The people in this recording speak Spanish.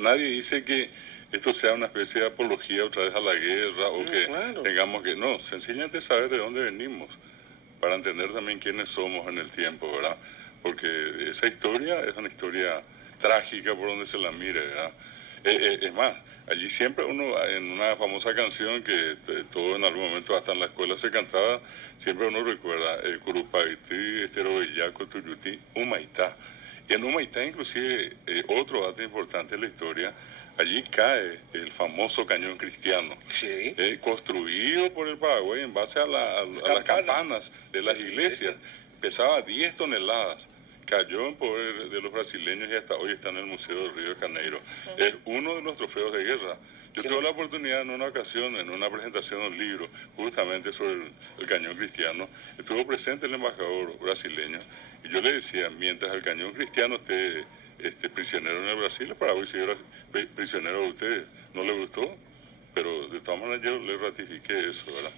Nadie dice que esto sea una especie de apología otra vez a la guerra o que Claro. tengamos que... No, sencillamente saber de dónde venimos para entender también quiénes somos en el tiempo, ¿verdad? Porque esa historia es una historia trágica por donde se la mire, ¿verdad? Es más, allí siempre uno, en una famosa canción que todo en algún momento hasta en la escuela se cantaba, siempre uno recuerda, Curupaití, Estero Bellaco, Tuyutí, Humaitá. Y en Humaitá inclusive, otro dato importante de la historia, allí cae el famoso Cañón Cristiano, Sí. construido por el Paraguay en base a las campanas de las iglesias. Pesaba 10 toneladas. Cayó en poder de los brasileños y hasta hoy está en el Museo del Río de Janeiro. Es uno de los trofeos de guerra. Yo tuve la oportunidad en una ocasión, en una presentación de un libro, justamente sobre el Cañón Cristiano, estuvo presente el embajador brasileño, y yo le decía, mientras el Cañón Cristiano esté prisionero en el Brasil, el Paraguay siguiera prisionero de ustedes. No le gustó, pero de todas maneras yo le ratifiqué eso, ¿verdad?